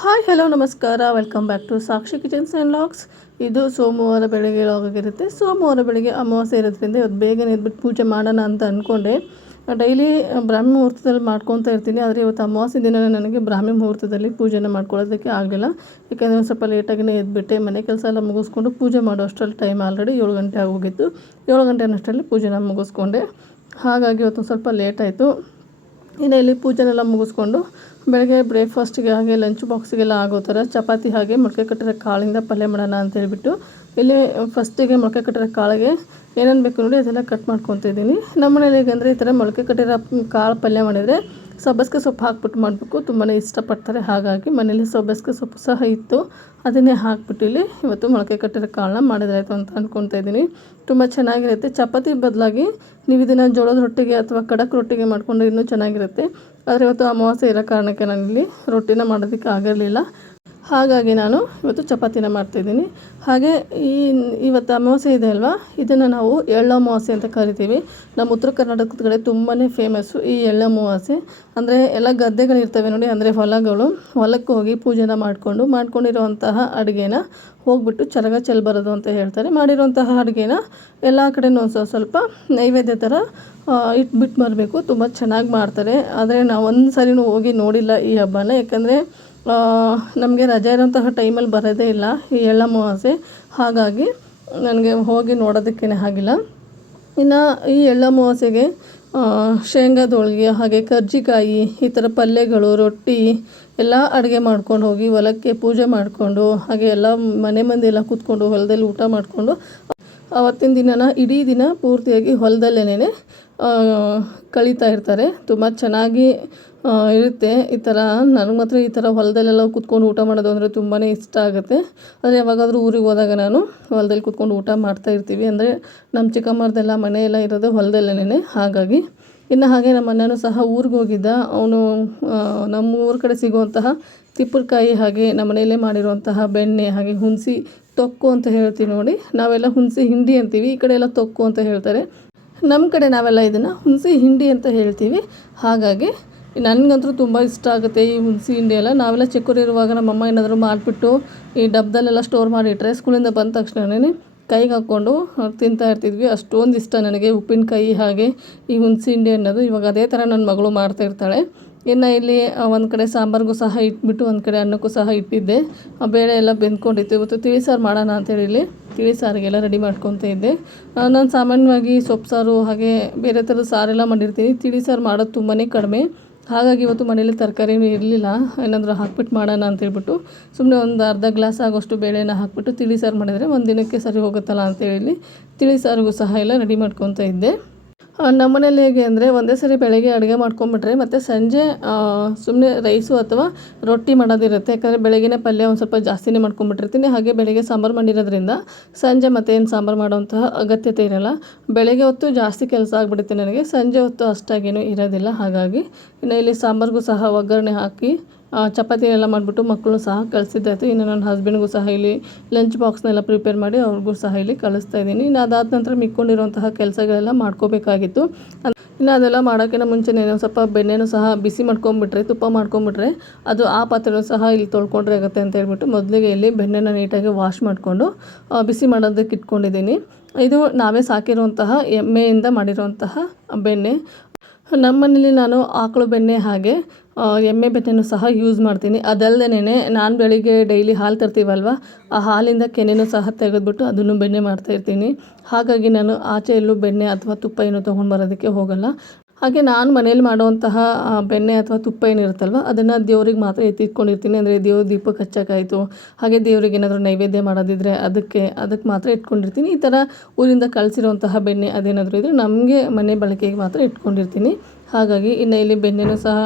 Hi hello ನಮಸ್ಕಾರ, welcome back to Sakshi kitchens and logs. ಇದು ಸೋಮವಾರ ಬೆಳಗ್ಗೆ ಲಾಗಾಗಿರುತ್ತೆ. ಸೋಮವಾರ ಬೆಳಗ್ಗೆ ಅಮಾವಾಸ್ಯೆ ಇರೋದ್ರಿಂದ ಇವತ್ತು ಬೇಗನೆ ಎದ್ಬಿಟ್ಟು ಪೂಜೆ ಮಾಡೋಣ ಅಂತ ಅಂದ್ಕೊಂಡೆ. ಡೈಲಿ ಬ್ರಾಹ್ಮಿ ಮುಹೂರ್ತದಲ್ಲಿ ಮಾಡ್ಕೊತಾ ಇರ್ತೀನಿ, ಆದರೆ ಇವತ್ತು ಅಮಾವಾಸ್ಯೆ ದಿನ ನನಗೆ ಬ್ರಾಹ್ಮಿ ಮುಹೂರ್ತದಲ್ಲಿ ಪೂಜೆನ ಮಾಡ್ಕೊಳ್ಳೋದಕ್ಕೆ ಆಗಲಿಲ್ಲ. ಯಾಕೆಂದರೆ ಒಂದು ಸ್ವಲ್ಪ ಲೇಟಾಗಿಯೇ ಎದ್ಬಿಟ್ಟೆ. ಮನೆ ಕೆಲಸ ಎಲ್ಲ ಮುಗಿಸ್ಕೊಂಡು ಪೂಜೆ ಮಾಡೋ ಅಷ್ಟರಲ್ಲಿ ಟೈಮ್ ಆಲ್ರೆಡಿ 7 ಗಂಟೆ ಆಗೋಗಿತ್ತು. 7 ಗಂಟೆ ಅನ್ನೋಷ್ಟರಲ್ಲಿ ಪೂಜೆನ ಮುಗಿಸ್ಕೊಂಡೆ. ಹಾಗಾಗಿ ಇವತ್ತು ಸ್ವಲ್ಪ ಲೇಟ್ ಆಯಿತು. ಇನ್ನು ಇಲ್ಲಿ ಪೂಜೆನೆಲ್ಲ ಮುಗಿಸ್ಕೊಂಡು ಬೆಳಗ್ಗೆ ಬ್ರೇಕ್ಫಾಸ್ಟಿಗೆ ಹಾಗೆ ಲಂಚ್ ಬಾಕ್ಸಿಗೆಲ್ಲ ಆಗೋ ಥರ ಚಪಾತಿ ಹಾಗೆ ಮೊಳಕೆ ಕಟ್ಟಿರೋ ಕಾಳಿಂದ ಪಲ್ಯ ಮಾಡೋಣ ಅಂತ ಹೇಳ್ಬಿಟ್ಟು ಇಲ್ಲಿ ಫಸ್ಟಿಗೆ ಮೊಳಕೆ ಕಟ್ಟಿರೋ ಕಾಳಿಗೆ ಏನೇನು ಬೇಕು ನೋಡಿ ಅದೆಲ್ಲ ಕಟ್ ಮಾಡ್ಕೊತಿದ್ದೀನಿ. ನಮ್ಮ ಮನೇಲಿ ಹೇಗೆಂದರೆ ಈ ಥರ ಮೊಳಕೆ ಕಟ್ಟಿರೋ ಕಾಳು ಪಲ್ಯ ಮಾಡಿದರೆ ಸಬ್ಬಸಿಗೆ ಸೊಪ್ಪು ಹಾಕ್ಬಿಟ್ಟು ಮಾಡಬೇಕು, ತುಂಬಾ ಇಷ್ಟಪಡ್ತಾರೆ. ಹಾಗಾಗಿ ಮನೇಲಿ ಸಬ್ಬಸಿಗೆ ಸೊಪ್ಪು ಸಹ ಇತ್ತು, ಅದನ್ನೇ ಹಾಕ್ಬಿಟ್ಟು ಇಲ್ಲಿ ಇವತ್ತು ಮೊಳಕೆ ಕಟ್ಟಿರೋ ಕಾಳನ್ನ ಮಾಡಿದ್ರಾಯ್ತು ಅಂತ ಅಂದ್ಕೊತಾ ಇದ್ದೀನಿ. ತುಂಬ ಚೆನ್ನಾಗಿರುತ್ತೆ. ಚಪಾತಿ ಬದಲಾಗಿ ನೀವು ಇದನ್ನು ಜೋಳದ ರೊಟ್ಟಿಗೆ ಅಥವಾ ಖಡಕ್ ರೊಟ್ಟಿಗೆ ಮಾಡಿಕೊಂಡ್ರೆ ಇನ್ನೂ ಚೆನ್ನಾಗಿರುತ್ತೆ. ಆದರೆ ಇವತ್ತು ಅಮಾವಾಸ್ಯೆ ಇರೋ ಕಾರಣಕ್ಕೆ ನಾನಿಲ್ಲಿ ರೊಟ್ಟಿನ ಮಾಡೋದಕ್ಕೆ ಆಗಿರಲಿಲ್ಲ. ಹಾಗಾಗಿ ನಾನು ಇವತ್ತು ಚಪಾತಿನ ಮಾಡ್ತಾಯಿದ್ದೀನಿ. ಹಾಗೆ ಇವತ್ತು ಅಮಾವಾಸ್ಯೆ ಇದೆ ಅಲ್ವಾ, ಇದನ್ನು ನಾವು ಎಳ್ಳು ಅಮಾವಾಸ್ಯೆ ಅಂತ ಕರಿತೀವಿ. ನಮ್ಮ ಉತ್ತರ ಕರ್ನಾಟಕದ ಕಡೆ ತುಂಬಾ ಫೇಮಸ್ಸು ಈ ಎಳ್ಳು ಅಮಾವಾಸ್ಯೆ. ಅಂದರೆ ಎಲ್ಲ ಗದ್ದೆಗಳಿರ್ತವೆ ನೋಡಿ, ಅಂದರೆ ಹೊಲಕ್ಕೆ ಹೋಗಿ ಪೂಜೆನ ಮಾಡ್ಕೊಂಡಿರೋವಂತಹ ಅಡುಗೆನ ಹೋಗ್ಬಿಟ್ಟು ಚರಗ ಚೆಲ್ಬರೋದು ಅಂತ ಹೇಳ್ತಾರೆ. ಮಾಡಿರೋಂತಹ ಅಡುಗೆನ ಎಲ್ಲ ಕಡೆಯೂ ಸ್ವಲ್ಪ ನೈವೇದ್ಯ ಥರ ಇಟ್ಬಿಟ್ಟು ಬರಬೇಕು. ತುಂಬ ಚೆನ್ನಾಗಿ ಮಾಡ್ತಾರೆ. ಆದರೆ ನಾವು ಒಂದು ಸರಿನೂ ಹೋಗಿ ನೋಡಿಲ್ಲ ಈ ಹಬ್ಬನ, ಯಾಕಂದರೆ ನಮಗೆ ರಜೆ ಇರೋಂತಹ ಟೈಮಲ್ಲಿ ಬರೋದೇ ಇಲ್ಲ ಈ ಎಳ್ಳು ಅಮಾವಾಸ್ಯೆ. ಹಾಗಾಗಿ ನನಗೆ ಹೋಗಿ ನೋಡೋದಕ್ಕೇ ಆಗಿಲ್ಲ. ಇನ್ನು ಈ ಎಳ್ಳು ಅಮಾವಾಸ್ಯೆಗೆ ಶೇಂಗಾದ ಹೋಳಿಗೆ ಹಾಗೆ ಕರ್ಜಿಕಾಯಿ ಈ ಥರ ಪಲ್ಯಗಳು ರೊಟ್ಟಿ ಎಲ್ಲ ಅಡುಗೆ ಮಾಡ್ಕೊಂಡು ಹೋಗಿ ಹೊಲಕ್ಕೆ ಪೂಜೆ ಮಾಡಿಕೊಂಡು ಹಾಗೆ ಎಲ್ಲ ಮನೆ ಮಂದಿ ಎಲ್ಲ ಕೂತ್ಕೊಂಡು ಹೊಲದಲ್ಲಿ ಊಟ ಮಾಡಿಕೊಂಡು ಆವತ್ತಿನ ದಿನನ ಇಡೀ ದಿನ ಪೂರ್ತಿಯಾಗಿ ಹೊಲದಲ್ಲೇ ಕಳೀತಾ ಇರ್ತಾರೆ. ತುಂಬ ಚೆನ್ನಾಗಿ ಇರುತ್ತೆ. ಈ ಥರ ನನಗೆ ಮಾತ್ರ ಈ ಥರ ಹೊಲದಲ್ಲೆಲ್ಲ ಕೂತ್ಕೊಂಡು ಊಟ ಮಾಡೋದು ಅಂದರೆ ತುಂಬಾ ಇಷ್ಟ ಆಗುತ್ತೆ. ಆದರೆ ಯಾವಾಗಾದರೂ ಊರಿಗೆ ಹೋದಾಗ ನಾನು ಹೊಲದಲ್ಲಿ ಕೂತ್ಕೊಂಡು ಊಟ ಮಾಡ್ತಾಯಿರ್ತೀವಿ. ಅಂದರೆ ನಮ್ಮ ಚಿಕ್ಕಮ್ಮರದೆಲ್ಲ ಮನೆಯೆಲ್ಲ ಇರೋದು ಹೊಲದಲ್ಲೇ. ಹಾಗಾಗಿ ಇನ್ನು ಹಾಗೆ ನಮ್ಮ ಅಣ್ಣನೂ ಸಹ ಊರಿಗೆ ಹೋಗಿದ್ದ. ಅವನು ನಮ್ಮ ಊರ ಕಡೆ ಸಿಗುವಂತಹ ತಿಪ್ಪಲಕಾಯಿ ಹಾಗೆ ನಮ್ಮ ಮನೆಯಲ್ಲೇ ಮಾಡಿರುವಂತಹ ಬೆಣ್ಣೆ ಹಾಗೆ ಹುಣಸಿ ತೊಕ್ಕು ಅಂತ ಹೇಳ್ತೀವಿ ನೋಡಿ. ನಾವೆಲ್ಲ ಹುಣಸಿ ಹಿಂಡಿ ಅಂತೀವಿ, ಈ ಕಡೆ ಎಲ್ಲ ತೊಕ್ಕು ಅಂತ ಹೇಳ್ತಾರೆ. ನಮ್ಮ ಕಡೆ ನಾವೆಲ್ಲ ಇದನ್ನು ಹುಣಸಿ ಹಿಂಡಿ ಅಂತ ಹೇಳ್ತೀವಿ. ಹಾಗಾಗಿ ನನಗಂತೂ ತುಂಬ ಇಷ್ಟ ಆಗುತ್ತೆ ಈ ಹುಣಸಿ ಹಿಂಡಿ ಎಲ್ಲ. ನಾವೆಲ್ಲ ಚಿಕ್ಕವರಿರುವಾಗ ನಮ್ಮಮ್ಮ ಏನಾದರೂ ಮಾಡಿಬಿಟ್ಟು ಈ ಡಬ್ಬದಲ್ಲೆಲ್ಲ ಸ್ಟೋರ್ ಮಾಡಿಟ್ರೆ ಸ್ಕೂಲಿಂದ ಬಂದ ತಕ್ಷಣವೇ ಕೈಗೆ ಹಾಕ್ಕೊಂಡು ತಿಂತಾಯಿರ್ತಿದ್ವಿ. ಅಷ್ಟೊಂದು ಇಷ್ಟ ನನಗೆ ಉಪ್ಪಿನಕಾಯಿ ಹಾಗೆ ಈ ಹುಣಸಿ ಹಿಂಡಿ ಅನ್ನೋದು. ಇವಾಗ ಅದೇ ಥರ ನನ್ನ ಮಗಳು ಮಾಡ್ತಾಯಿರ್ತಾಳೆ. ಇನ್ನು ಇಲ್ಲಿ ಒಂದು ಕಡೆ ಸಾಂಬಾರಿಗೂ ಸಹ ಇಟ್ಬಿಟ್ಟು ಒಂದು ಕಡೆ ಅನ್ನಕ್ಕೂ ಸಹ ಇಟ್ಟಿದ್ದೆ. ಬೇಳೆ ಎಲ್ಲ ಬೆಂದ್ಕೊಂಡಿತ್ತು. ಇವತ್ತು ತಿಳಿ ಸಾರು ಮಾಡೋಣ ಅಂತೇಳಿ ಇಲ್ಲಿ ತಿಳಿ ಸಾರಿಗೆಲ್ಲ ರೆಡಿ ಮಾಡ್ಕೊತಾ ಇದ್ದೆ. ನಾನು ಸಾಮಾನ್ಯವಾಗಿ ಸೊಪ್ಪು ಸಾರು ಹಾಗೆ ಬೇರೆ ಥರದ ಸಾರೆಲ್ಲ ಮಾಡಿರ್ತೀನಿ. ತಿಳಿ ಸಾರು ಮಾಡೋದು ತುಂಬಾ ಕಡಿಮೆ. ಹಾಗಾಗಿ ಇವತ್ತು ಮನೇಲಿ ತರಕಾರಿನೂ ಇರಲಿಲ್ಲ, ಏನಾದರೂ ಹಾಕ್ಬಿಟ್ಟು ಮಾಡೋಣ ಅಂತೇಳ್ಬಿಟ್ಟು ಸುಮ್ಮನೆ ಒಂದು ಅರ್ಧ ಗ್ಲಾಸ್ ಆಗೋಷ್ಟು ಬೇಳೆನ ಹಾಕ್ಬಿಟ್ಟು ತಿಳಿ ಸಾರು ಮಾಡಿದರೆ ಒಂದು ದಿನಕ್ಕೆ ಸರಿ ಹೋಗುತ್ತಲ್ಲ ಅಂತೇಳಿ ತಿಳಿ ಸಾರಿಗೂ ಸಹ ಎಲ್ಲ ರೆಡಿ ಮಾಡ್ಕೊತಾ ಇದ್ದೆ. ನಮ್ಮ ಮನೇಲಿ ಹೇಗೆ ಅಂದರೆ ಒಂದೇ ಸರಿ ಬೆಳಗ್ಗೆ ಅಡುಗೆ ಮಾಡ್ಕೊಂಬಿಟ್ರೆ ಮತ್ತು ಸಂಜೆ ಸುಮ್ಮನೆ ರೈಸು ಅಥವಾ ರೊಟ್ಟಿ ಮಾಡೋದಿರುತ್ತೆ. ಯಾಕಂದರೆ ಬೆಳಗ್ಗೆನೇ ಪಲ್ಯ ಒಂದು ಸ್ವಲ್ಪ ಜಾಸ್ತಿನೇ ಮಾಡ್ಕೊಂಬಿಟ್ಟಿರ್ತೀನಿ. ಹಾಗೆ ಬೆಳಗ್ಗೆ ಸಾಂಬಾರು ಮಾಡಿರೋದ್ರಿಂದ ಸಂಜೆ ಮತ್ತೇನು ಸಾಂಬಾರು ಮಾಡೋವಂತಹ ಅಗತ್ಯತೆ ಇರೋಲ್ಲ. ಬೆಳಗ್ಗೆ ಹೊತ್ತು ಜಾಸ್ತಿ ಕೆಲಸ ಆಗಿಬಿಡುತ್ತೆ ನನಗೆ, ಸಂಜೆ ಹೊತ್ತು ಅಷ್ಟಾಗೇನೂ ಇರೋದಿಲ್ಲ. ಹಾಗಾಗಿ ಇನ್ನು ಇಲ್ಲಿ ಸಾಂಬಾರಿಗೂ ಸಹ ಒಗ್ಗರಣೆ ಹಾಕಿ ಚಪಾತಿ ಎಲ್ಲ ಮಾಡಿಬಿಟ್ಟು ಮಕ್ಕಳು ಸಹ ಕಳಿಸಿದ್ದಾಯಿತು. ಇನ್ನು ನನ್ನ ಹಸ್ಬೆಂಡ್ಗೂ ಸಹ ಇಲ್ಲಿ ಲಂಚ್ ಬಾಕ್ಸ್ನೆಲ್ಲ ಪ್ರಿಪೇರ್ ಮಾಡಿ ಅವ್ರಿಗೂ ಸಹ ಇಲ್ಲಿ ಕಳಿಸ್ತಾ ಇದ್ದೀನಿ. ಇನ್ನು ಅದಾದ ನಂತರ ಮಿಕ್ಕೊಂಡಿರುವಂತಹ ಕೆಲಸಗಳೆಲ್ಲ ಮಾಡ್ಕೋಬೇಕಾಗಿತ್ತು. ಇನ್ನು ಅದೆಲ್ಲ ಮಾಡೋಕ್ಕಿಂತ ಮುಂಚೆನೇ ಒಂದು ಸ್ವಲ್ಪ ಬೆಣ್ಣೆನೂ ಸಹ ಬಿಸಿ ಮಾಡ್ಕೊಂಬಿಟ್ರೆ, ತುಪ್ಪ ಮಾಡ್ಕೊಂಬಿಟ್ರೆ ಅದು ಆ ಪಾತ್ರೆನೂ ಸಹ ಇಲ್ಲಿ ತೊಳ್ಕೊಂಡ್ರೆ ಆಗುತ್ತೆ ಅಂತ ಹೇಳ್ಬಿಟ್ಟು ಮೊದಲಿಗೆ ಇಲ್ಲಿ ಬೆಣ್ಣೆನ ನೀಟಾಗಿ ವಾಶ್ ಮಾಡಿಕೊಂಡು ಬಿಸಿ ಮಾಡೋದಕ್ಕೆ ಇಟ್ಕೊಂಡಿದ್ದೀನಿ. ಇದು ನಾವೇ ಸಾಕಿರುವಂತಹ ಎಮ್ಮೆಯಿಂದ ಮಾಡಿರುವಂತಹ ಬೆಣ್ಣೆ. ನಮ್ಮ ಮನೇಲಿ ನಾನು ಆಕಳು ಬೆಣ್ಣೆ ಹಾಗೆ ಎಮ್ಮೆ ಬೆಣ್ಣೆನೂ ಸಹ ಯೂಸ್ ಮಾಡ್ತೀನಿ. ಅದಲ್ಲದೇ ನಾನು ಬೆಳಿಗ್ಗೆ ಡೈಲಿ ಹಾಲು ತರ್ತೀವಲ್ವ, ಆ ಹಾಲಿಂದ ಕೆನೆನೂ ಸಹ ತೆಗೆದುಬಿಟ್ಟು ಅದನ್ನು ಬೆಣ್ಣೆ ಮಾಡ್ತಾಯಿರ್ತೀನಿ. ಹಾಗಾಗಿ ನಾನು ಆಚೆ ಎಲ್ಲೂ ಬೆಣ್ಣೆ ಅಥವಾ ತುಪ್ಪ ಏನೂ ತೊಗೊಂಡು ಬರೋದಕ್ಕೆ ಹೋಗಲ್ಲ. ಹಾಗೆ ನಾನು ಮನೇಲಿ ಮಾಡುವಂತಹ ಬೆಣ್ಣೆ ಅಥವಾ ತುಪ್ಪ ಏನಿರುತ್ತಲ್ವ ಅದನ್ನು ದೇವ್ರಿಗೆ ಮಾತ್ರ ಎತ್ತಿಟ್ಕೊಂಡಿರ್ತೀನಿ. ಅಂದರೆ ದೇವ್ರ ದೀಪಕ್ಕೆ ಹಚ್ಚೋಕ್ಕಾಯಿತು, ಹಾಗೆ ದೇವ್ರಿಗೆ ಏನಾದರೂ ನೈವೇದ್ಯ ಮಾಡೋದಿದ್ರೆ ಅದಕ್ಕೆ ಮಾತ್ರ ಇಟ್ಕೊಂಡಿರ್ತೀನಿ. ಈ ಥರ ಊರಿಂದ ಕಳಿಸಿರುವಂತಹ ಬೆಣ್ಣೆ ಅದೇನಾದರೂ ಇದ್ದರೆ ನಮಗೆ ಮನೆ ಬಳಕೆಗೆ ಮಾತ್ರ ಇಟ್ಕೊಂಡಿರ್ತೀನಿ. ಹಾಗಾಗಿ ಇನ್ನು ಇಲ್ಲಿ ಬೆಣ್ಣೆನೂ ಸಹ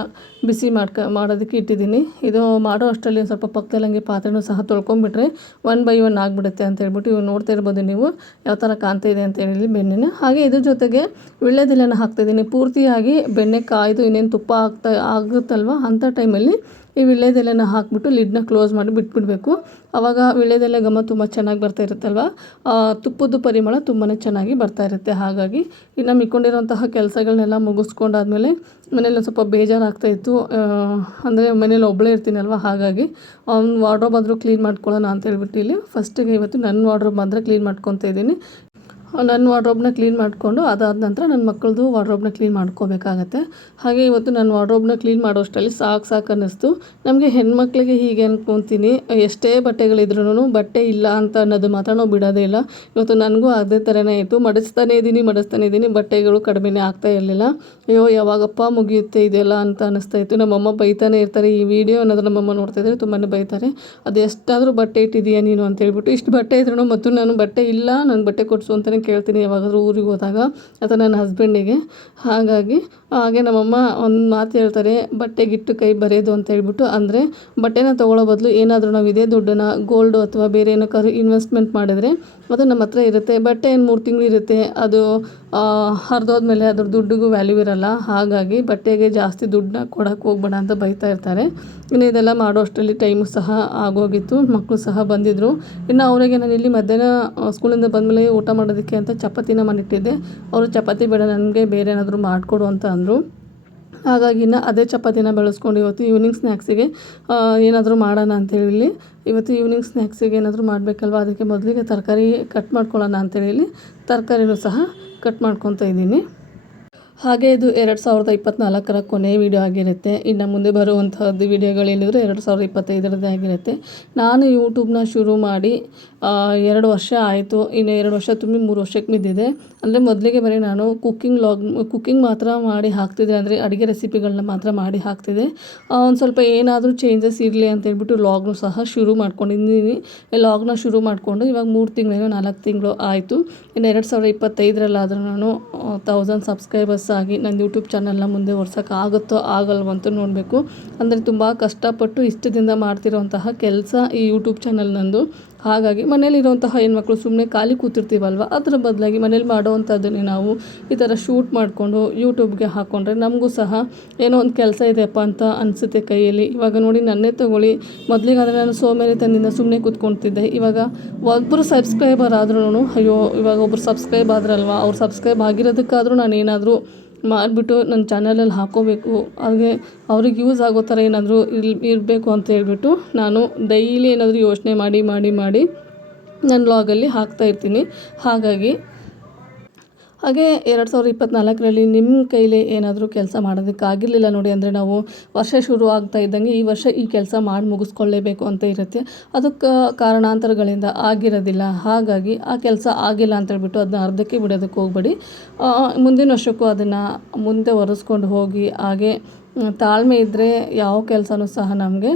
ಬಿಸಿ ಮಾಡೋದಕ್ಕೆ ಇಟ್ಟಿದ್ದೀನಿ. ಇದು ಮಾಡೋ ಅಷ್ಟರಲ್ಲಿ ಒಂದು ಸ್ವಲ್ಪ ಪಕ್ಕದಲ್ಲಿ ಹಂಗೆ ಪಾತ್ರೆನೂ ಸಹ ತೊಳ್ಕೊಂಬಿಟ್ರೆ 1 by 1 ಆಗಿಬಿಡುತ್ತೆ ಅಂತ ಹೇಳ್ಬಿಟ್ಟು ಇವಾಗ ನೋಡ್ತಾ ಇರ್ಬೋದು ನೀವು ಯಾವ ಥರ ಕಾಣ್ತಾ ಇದೆ ಅಂತೇಳಿ ಬೆಣ್ಣೆನ. ಹಾಗೆ ಇದ್ರ ಜೊತೆಗೆ ವೀಳ್ಯದೆಲೆನ ಹಾಕ್ತಾಯಿದ್ದೀನಿ. ಪೂರ್ತಿಯಾಗಿ ಬೆಣ್ಣೆ ಕಾಯ್ದು ಇನ್ನೇನು ತುಪ್ಪ ಆಗುತ್ತಲ್ವ ಅಂಥ ಟೈಮಲ್ಲಿ ಈ ವೀಳ್ಯದೆಲೆನ ಹಾಕಿಬಿಟ್ಟು ಲಿಡ್ನ ಕ್ಲೋಸ್ ಮಾಡಿ ಬಿಟ್ಬಿಡಬೇಕು. ಆವಾಗ ವೀಳ್ಯದೆಲೆ ಘಮ ತುಂಬ ಚೆನ್ನಾಗಿ ಬರ್ತಾ ಇರುತ್ತಲ್ವ, ತುಪ್ಪದ ಪರಿಮಳ ತುಂಬಾ ಚೆನ್ನಾಗಿ ಬರ್ತಾ ಇರುತ್ತೆ. ಹಾಗಾಗಿ ಇನ್ನು ಮಿಕ್ಕೊಂಡಿರೋಂತಹ ಕೆಲಸಗಳನ್ನೆಲ್ಲ ಮುಗಿಸ್ಕೊಂಡಾದ್ಮೇಲೆ ಮನೇಲಿ ಸ್ವಲ್ಪ ಬೇಜಾರಾಗ್ತಾಯಿತ್ತು. ಅಂದರೆ ಮನೇಲಿ ಒಬ್ಬಳೇ ಇರ್ತೀನಲ್ವ, ಹಾಗಾಗಿ ಅವ್ನ ವಾರ್ಡ್ರೋಬ್ ಆದರೂ ಕ್ಲೀನ್ ಮಾಡ್ಕೊಳ್ಳೋಣ ಅಂತ ಹೇಳ್ಬಿಟ್ಟು ಇಲ್ಲಿ ಫಸ್ಟಿಗೆ ಇವತ್ತು ನನ್ನ ವಾರ್ಡ್ರೋಬ್ ಮಾತ್ರ ಕ್ಲೀನ್ ಮಾಡ್ಕೊತಾ ಇದ್ದೀನಿ. ನನ್ನ ವಾರ್ಡ್ರೋಬ್ನ ಕ್ಲೀನ್ ಮಾಡಿಕೊಂಡು ಅದಾದ ನಂತರ ನನ್ನ ಮಕ್ಕಳದು ವಾರ್ಡ್ರೋಬ್ನ ಕ್ಲೀನ್ ಮಾಡ್ಕೋಬೇಕಾಗತ್ತೆ. ಹಾಗೆ ಇವತ್ತು ನನ್ನ ವಾರ್ಡ್ರೋಬ್ನ ಕ್ಲೀನ್ ಮಾಡೋಷ್ಟರಲ್ಲಿ ಸಾಕು ಅನ್ನಿಸ್ತು. ನಮಗೆ ಹೆಣ್ಮಕ್ಳಿಗೆ ಹೀಗೆ ಅಂದ್ಕೊತೀನಿ, ಎಷ್ಟೇ ಬಟ್ಟೆಗಳಿದ್ರೂ ಬಟ್ಟೆ ಇಲ್ಲ ಅಂತ ಅನ್ನೋದು ಮಾತ್ರ ನಾವು ಬಿಡೋದೇ ಇಲ್ಲ. ಇವತ್ತು ನನಗೂ ಅದೇ ಥರನೇ ಆಯಿತು. ಮಾಡಿಸ್ತಾನೇ ಇದ್ದೀನಿ, ಬಟ್ಟೆಗಳು ಕಡಿಮೆನೇ ಆಗ್ತಾ ಇರಲಿಲ್ಲ. ಅಯ್ಯೋ ಯಾವಾಗಪ್ಪ ಮುಗಿಯುತ್ತೆ ಇದೆಲ್ಲ ಅಂತ ಅನ್ನಿಸ್ತಾ ಇತ್ತು. ನಮ್ಮಮ್ಮ ಬೈತಾನೆ ಇರ್ತಾರೆ, ಈ ವಿಡಿಯೋ ಅನ್ನೋದು ನಮ್ಮಮ್ಮ ನೋಡ್ತಾಯಿದ್ರೆ ತುಂಬಾ ಬೈತಾರೆ. ಅದು ಎಷ್ಟಾದರೂ ಬಟ್ಟೆ ಇಟ್ಟಿದೀಯಾ ನೀನು ಅಂತ ಹೇಳ್ಬಿಟ್ಟು. ಇಷ್ಟು ಬಟ್ಟೆ ಇದ್ರೂ ಮತ್ತು ನಾನು ಬಟ್ಟೆ ಇಲ್ಲ, ನನಗೆ ಬಟ್ಟೆ ಕೊಡಿಸು ಅಂತಲೇ ಕೇಳ್ತೀನಿ ಯಾವಾಗಾದರೂ ಊರಿಗೆ ಹೋದಾಗ ಅಥವಾ ನನ್ನ ಹಸ್ಬೆಂಡಿಗೆ. ಹಾಗೆ ನಮ್ಮಮ್ಮ ಒಂದು ಮಾತು ಹೇಳ್ತಾರೆ, ಬಟ್ಟೆಗಿಟ್ಟು ಕೈ ಬರೆಯೋದು ಅಂತ ಹೇಳ್ಬಿಟ್ಟು. ಅಂದರೆ ಬಟ್ಟೆನ ತೊಗೊಳ್ಳೋ ಬದಲು ಏನಾದರೂ ನಾವು ಇದೇ ದುಡ್ಡನ್ನು ಗೋಲ್ಡು ಅಥವಾ ಬೇರೆ ಏನಕ್ಕಾದ್ರೂ ಇನ್ವೆಸ್ಟ್ಮೆಂಟ್ ಮಾಡಿದರೆ ಅದು ನಮ್ಮ ಹತ್ರ ಇರುತ್ತೆ. ಬಟ್ಟೆ ಏನು 3 ತಿಂಗಳು ಇರುತ್ತೆ, ಅದು ಹರಿದೋದ್ಮೇಲೆ ಅದ್ರ ದುಡ್ಡಿಗೂ ವ್ಯಾಲ್ಯೂ ಇರಲ್ಲ. ಹಾಗಾಗಿ ಬಟ್ಟೆಗೆ ಜಾಸ್ತಿ ದುಡ್ಡನ್ನ ಕೊಡೋಕ್ಕೆ ಹೋಗ್ಬೇಡ ಅಂತ ಬೈತಾ ಇರ್ತಾರೆ. ಇನ್ನು ಇದೆಲ್ಲ ಮಾಡೋ ಅಷ್ಟರಲ್ಲಿ ಟೈಮು ಸಹ ಆಗೋಗಿತ್ತು. ಮಕ್ಕಳು ಸಹ ಬಂದಿದ್ದರು. ಇನ್ನು ಅವರಿಗೆ ನಾನು ಇಲ್ಲಿ ಮಧ್ಯಾಹ್ನ ಸ್ಕೂಲಿಂದ ಬಂದಮೇಲೆ ಊಟ ಮಾಡೋದಕ್ಕೆ ಅಂತ ಚಪಾತಿನ ಮಾಡಿಟ್ಟಿದ್ದೆ. ಅವರು ಚಪಾತಿ ಬೇಡ, ನನಗೆ ಬೇರೆ ಏನಾದರೂ ಮಾಡಿಕೊಡು ಅಂತ ಅಂದರು. ಹಾಗಾಗಿ ಇನ್ನು ಅದೇ ಚಪಾತಿನ ಬೆಳೆಸ್ಕೊಂಡು ಇವತ್ತು ಈವ್ನಿಂಗ್ ಸ್ನ್ಯಾಕ್ಸಿಗೆ ಏನಾದರೂ ಮಾಡೋಣ ಅಂಥೇಳಿ ಇವತ್ತು ಈವ್ನಿಂಗ್ ಸ್ನ್ಯಾಕ್ಸಿಗೆ ಏನಾದರೂ ಮಾಡಬೇಕಲ್ವ, ಅದಕ್ಕೆ ಮೊದಲಿಗೆ ತರಕಾರಿ ಕಟ್ ಮಾಡ್ಕೊಳ್ಳೋಣ ಅಂಥೇಳಿ ತರಕಾರಿನೂ ಸಹ ಕಟ್ ಮಾಡ್ಕೊತಾ ಇದ್ದೀನಿ. ಹಾಗೆ ಇದು 2024ರ ಕೊನೆಯ ವಿಡಿಯೋ ಆಗಿರುತ್ತೆ. ಇನ್ನು ಮುಂದೆ ಬರುವಂಥದ್ದು ವಿಡಿಯೋಗಳೇನಿದ್ರು 2025ರದ್ದೇ ಆಗಿರುತ್ತೆ. ನಾನು ಯೂಟ್ಯೂಬ್ನ ಶುರು ಮಾಡಿ 2 ವರ್ಷ ಆಯಿತು. ಇನ್ನು 2 ವರ್ಷ ತುಂಬಿ 3 ವರ್ಷಕ್ಕೆ ಬಿದ್ದಿದೆ. ಅಂದರೆ ಮೊದಲಿಗೆ ಬರೀ ನಾನು ಕುಕ್ಕಿಂಗ್ ಮಾತ್ರ ಮಾಡಿ ಹಾಕ್ತಿದ್ದೆ. ಅಂದರೆ ಅಡುಗೆ ರೆಸಿಪಿಗಳನ್ನ ಮಾತ್ರ ಮಾಡಿ ಹಾಕ್ತಿದ್ದೆ. ಒಂದು ಸ್ವಲ್ಪ ಏನಾದರೂ ಚೇಂಜಸ್ ಇರಲಿ ಅಂತೇಳ್ಬಿಟ್ಟು ವ್ಲಾಗ್ನೂ ಸಹ ಶುರು ಮಾಡ್ಕೊಂಡಿದ್ದೀನಿ. ವ್ಲಾಗ್ನ ಶುರು ಮಾಡಿಕೊಂಡು ಇವಾಗ 3 ತಿಂಗಳೇನೋ 4 ತಿಂಗಳು ಆಯಿತು. ಇನ್ನು 2025ರಲ್ಲಾದರೂ ನಾನು 1000 ಸಬ್ಸ್ಕ್ರೈಬರ್ಸ್ ಆಗಿ ನನ್ನ ಯೂಟ್ಯೂಬ್ ಚಾನಲ್ನ ಮುಂದೆ ಆಗುತ್ತೋ ಆಗಲ್ವಂತೂ ನೋಡಬೇಕು. ಅಂದರೆ ತುಂಬ ಕಷ್ಟಪಟ್ಟು ಇಷ್ಟದಿಂದ ಮಾಡ್ತಿರೋಂತಹ ಕೆಲಸ ಈ ಯೂಟ್ಯೂಬ್ ಚಾನಲ್ ನಂದು. ಹಾಗಾಗಿ ಮನೇಲಿರುವಂತಹ ಹೆಣ್ಮಕ್ಳು ಸುಮ್ಮನೆ ಖಾಲಿ ಕೂತಿರ್ತೀವಲ್ವ, ಅದರ ಬದಲಾಗಿ ಮನೇಲಿ ಮಾಡೋವಂಥದ್ದನ್ನೇ ನಾವು ಈ ಥರ ಶೂಟ್ ಮಾಡಿಕೊಂಡು ಯೂಟ್ಯೂಬ್ಗೆ ಹಾಕ್ಕೊಂಡ್ರೆ ನಮಗೂ ಸಹ ಏನೋ ಒಂದು ಕೆಲಸ ಇದೆಯಪ್ಪ ಅಂತ ಅನಿಸುತ್ತೆ ಕೈಯಲ್ಲಿ. ಇವಾಗ ನೋಡಿ ನನ್ನೇ ತೊಗೊಳ್ಳಿ, ಮೊದಲಿಗಾದರೆ ನಾನು ಸೋಮೇರಿತನದಿಂದ ಸುಮ್ಮನೆ ಕೂತ್ಕೊಳ್ತಿದ್ದೆ. ಇವಾಗ ಒಬ್ಬರು ಸಬ್ಸ್ಕ್ರೈಬರ್ ಆದ್ರೂ ಅಯ್ಯೋ ಇವಾಗ ಒಬ್ಬರು ಸಬ್ಸ್ಕ್ರೈಬ್ ಆದ್ರಲ್ವ, ಅವ್ರು ಸಬ್ಸ್ಕ್ರೈಬ್ ಆಗಿರೋದಕ್ಕಾದರೂ ನಾನು ಏನಾದರೂ ಮಾಡಿಬಿಟ್ಟು ನನ್ನ ಚಾನಲಲ್ಲಿ ಹಾಕ್ಕೋಬೇಕು, ಹಾಗೆ ಅವ್ರಿಗೆ ಯೂಸ್ ಆಗೋ ಥರ ಏನಾದರೂ ಇರಬೇಕು ಅಂತ ಹೇಳ್ಬಿಟ್ಟು ನಾನು ಡೈಲಿ ಏನಾದರೂ ಯೋಚನೆ ಮಾಡಿ ನನ್ನ ವ್ಲಾಗಲ್ಲಿ ಹಾಕ್ತಾಯಿರ್ತೀನಿ. ಹಾಗೆ 2024ರಲ್ಲಿ ನಿಮ್ಮ ಕೈಲಿ ಏನಾದರೂ ಕೆಲಸ ಮಾಡೋದಕ್ಕಾಗಿರಲಿಲ್ಲ ನೋಡಿ, ಅಂದರೆ ನಾವು ವರ್ಷ ಶುರು ಆಗ್ತಾ ಇದ್ದಂಗೆ ಈ ವರ್ಷ ಈ ಕೆಲಸ ಮಾಡಿ ಮುಗಿಸ್ಕೊಳ್ಳೇಬೇಕು ಅಂತ ಇರುತ್ತೆ. ಅದಕ್ಕೆ ಕಾರಣಾಂತರಗಳಿಂದ ಆಗಿರೋದಿಲ್ಲ. ಹಾಗಾಗಿ ಆ ಕೆಲಸ ಆಗಿಲ್ಲ ಅಂತೇಳ್ಬಿಟ್ಟು ಅದನ್ನ ಅರ್ಧಕ್ಕೆ ಬಿಡೋದಕ್ಕೆ ಹೋಗಬೇಡಿ. ಮುಂದಿನ ವರ್ಷಕ್ಕೂ ಅದನ್ನು ಮುಂದೆ ಒರೆಸ್ಕೊಂಡು ಹೋಗಿ. ಹಾಗೆ ತಾಳ್ಮೆ ಇದ್ದರೆ ಯಾವ ಕೆಲಸನೂ ಸಹ ನಮಗೆ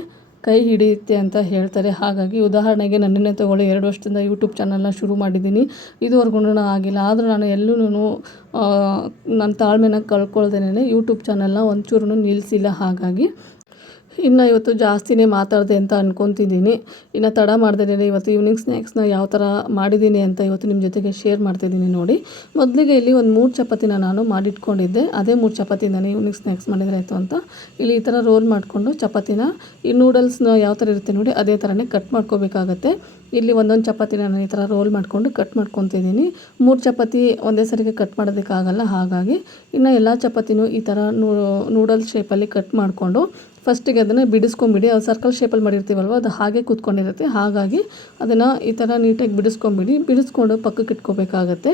ಕೈ ಹಿಡಿಯುತ್ತೆ ಅಂತ ಹೇಳ್ತಾರೆ. ಹಾಗಾಗಿ ಉದಾಹರಣೆಗೆ ನನ್ನನ್ನೇ ತೊಗೊಳ್ಳಿ, 2 ವರ್ಷದಿಂದ ಯೂಟ್ಯೂಬ್ ಚಾನಲ್ನ ಶುರು ಮಾಡಿದ್ದೀನಿ. ಇದುವರೆಗೂ ಆಗಿಲ್ಲ. ಆದರೂ ನಾನು ಎಲ್ಲೂ ನನ್ನ ತಾಳ್ಮೆನ ಕಳ್ಕೊಳ್ದೇನೆ ಯೂಟ್ಯೂಬ್ ಚಾನಲ್ನ ಒಂಚೂರು ನಿಲ್ಲಿಸಿಲ್ಲ. ಹಾಗಾಗಿ ಇನ್ನು ಇವತ್ತು ಜಾಸ್ತಿನೇ ಮಾತಾಡಿದೆ ಅಂತ ಅಂದ್ಕೊತಿದ್ದೀನಿ. ಇನ್ನು ತಡ ಮಾಡ್ದೇನೆ ಇವತ್ತು ಈವ್ನಿಂಗ್ ಸ್ನ್ಯಾಕ್ಸ್ನ ಯಾವ ಥರ ಮಾಡಿದ್ದೀನಿ ಅಂತ ಇವತ್ತು ನಿಮ್ಮ ಜೊತೆಗೆ ಶೇರ್ ಮಾಡ್ತಾಯಿದ್ದೀನಿ ನೋಡಿ. ಮೊದಲಿಗೆ ಇಲ್ಲಿ ಒಂದು 3 ಚಪಾತಿನ ನಾನು ಮಾಡಿಟ್ಕೊಂಡಿದ್ದೆ. ಅದೇ 3 ಚಪಾತಿಯಿಂದನೇ ಈವ್ನಿಂಗ್ ಸ್ನ್ಯಾಕ್ಸ್ ಮಾಡಿದ್ರೆ ಆಯಿತು ಅಂತ ಇಲ್ಲಿ ಈ ಥರ ರೋಲ್ ಮಾಡಿಕೊಂಡು ಚಪಾತಿನ ಈ ನೂಡಲ್ಸ್ನ ಯಾವ ಥರ ಇರುತ್ತೆ ನೋಡಿ ಅದೇ ಥರನೇ ಕಟ್ ಮಾಡ್ಕೋಬೇಕಾಗತ್ತೆ. ಇಲ್ಲಿ ಒಂದೊಂದು ಚಪಾತಿನ ನಾನು ಈ ಥರ ರೋಲ್ ಮಾಡಿಕೊಂಡು ಕಟ್ ಮಾಡ್ಕೊತಿದ್ದೀನಿ. 3 ಚಪಾತಿ ಒಂದೇ ಸರಿಗೆ ಕಟ್ ಮಾಡೋದಕ್ಕಾಗಲ್ಲ. ಹಾಗಾಗಿ ಇನ್ನು ಎಲ್ಲ ಚಪಾತಿನೂ ಈ ಥರ ನೂಡಲ್ಸ್ ಶೇಪಲ್ಲಿ ಕಟ್ ಮಾಡಿಕೊಂಡು ಫಸ್ಟಿಗೆ ಅದನ್ನು ಬಿಡಿಸ್ಕೊಂಬಿಡಿ. ಅದು ಸರ್ಕಲ್ ಶೇಪಲ್ಲಿ ಮಾಡಿರ್ತೀವಲ್ವ, ಅದು ಹಾಗೆ ಕೂತ್ಕೊಂಡಿರುತ್ತೆ. ಹಾಗಾಗಿ ಅದನ್ನು ಈ ಥರ ನೀಟಾಗಿ ಬಿಡಿಸ್ಕೊಂಡು ಪಕ್ಕಕ್ಕೆ ಇಟ್ಕೋಬೇಕಾಗತ್ತೆ.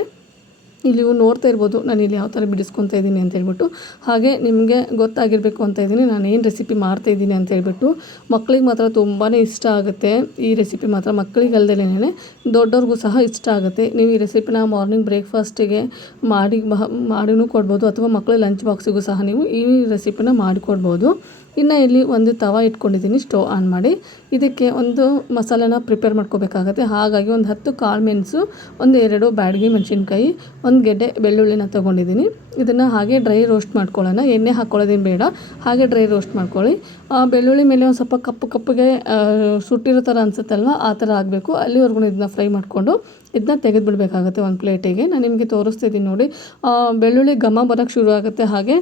ಇಲ್ಲಿ ನೀವು ನೋಡ್ತಾ ಇರ್ಬೋದು ನಾನು ಇಲ್ಲಿ ಯಾವ ಥರ ಬಿಡಿಸ್ಕೊತಾ ಇದ್ದೀನಿ ಅಂತ ಹೇಳ್ಬಿಟ್ಟು. ಹಾಗೆ ನಿಮಗೆ ಗೊತ್ತಾಗಿರಬೇಕು ಅಂತ ಇದ್ದೀನಿ ನಾನು ಏನು ರೆಸಿಪಿ ಮಾಡ್ತಾಯಿದ್ದೀನಿ ಅಂತ ಹೇಳ್ಬಿಟ್ಟು. ಮಕ್ಕಳಿಗೆ ಮಾತ್ರ ತುಂಬಾ ಇಷ್ಟ ಆಗುತ್ತೆ ಈ ರೆಸಿಪಿ ಮಾತ್ರ. ಮಕ್ಕಳಿಗಲ್ದೇನೆ ದೊಡ್ಡವ್ರಿಗೂ ಸಹ ಇಷ್ಟ ಆಗುತ್ತೆ. ನೀವು ಈ ರೆಸಿಪಿನ ಮಾರ್ನಿಂಗ್ ಬ್ರೇಕ್ಫಾಸ್ಟಿಗೆ ಮಾಡಿನೂ ಕೊಡ್ಬೋದು, ಅಥವಾ ಮಕ್ಕಳ ಲಂಚ್ ಬಾಕ್ಸಿಗೂ ಸಹ ನೀವು ಈ ರೆಸಿಪಿನ ಮಾಡಿಕೊಡ್ಬೋದು. ಇನ್ನು ಇಲ್ಲಿ ಒಂದು ತವ ಇಟ್ಕೊಂಡಿದ್ದೀನಿ, ಸ್ಟವ್ ಆನ್ ಮಾಡಿ. ಇದಕ್ಕೆ ಒಂದು ಮಸಾಲೆನ ಪ್ರಿಪೇರ್ ಮಾಡ್ಕೋಬೇಕಾಗತ್ತೆ. ಹಾಗಾಗಿ ಒಂದು 10 ಕಾಳು ಮೆಣಸು, 1-2 ಬ್ಯಾಡಗಿ ಮೆಣಸಿನ್ಕಾಯಿ, 1 ಗೆಡ್ಡೆ ಬೆಳ್ಳುಳ್ಳಿನ ತೊಗೊಂಡಿದ್ದೀನಿ. ಇದನ್ನು ಹಾಗೆ ಡ್ರೈ ರೋಸ್ಟ್ ಮಾಡ್ಕೊಳ್ಳೋಣ. ಎಣ್ಣೆ ಹಾಕ್ಕೊಳ್ಳೋದೇನು ಬೇಡ, ಹಾಗೆ ಡ್ರೈ ರೋಸ್ಟ್ ಮಾಡ್ಕೊಳ್ಳಿ. ಬೆಳ್ಳುಳ್ಳಿ ಮೇಲೆ ಒಂದು ಸ್ವಲ್ಪ ಕಪ್ಪಗೆ ಸುಟ್ಟಿರೋ ಥರ ಅನಿಸುತ್ತಲ್ವ, ಆ ಥರ ಆಗಬೇಕು. ಅಲ್ಲಿವರೆಗೂ ಇದನ್ನ ಫ್ರೈ ಮಾಡಿಕೊಂಡು ಇದನ್ನ ತೆಗೆದುಬಿಡ್ಬೇಕಾಗತ್ತೆ ಒಂದು ಪ್ಲೇಟಿಗೆ. ನಾನು ನಿಮಗೆ ತೋರಿಸ್ತಿದ್ದೀನಿ ನೋಡಿ. ಬೆಳ್ಳುಳ್ಳಿ ಘಮ ಬರೋಕ್ಕೆ ಶುರು ಆಗುತ್ತೆ. ಹಾಗೆ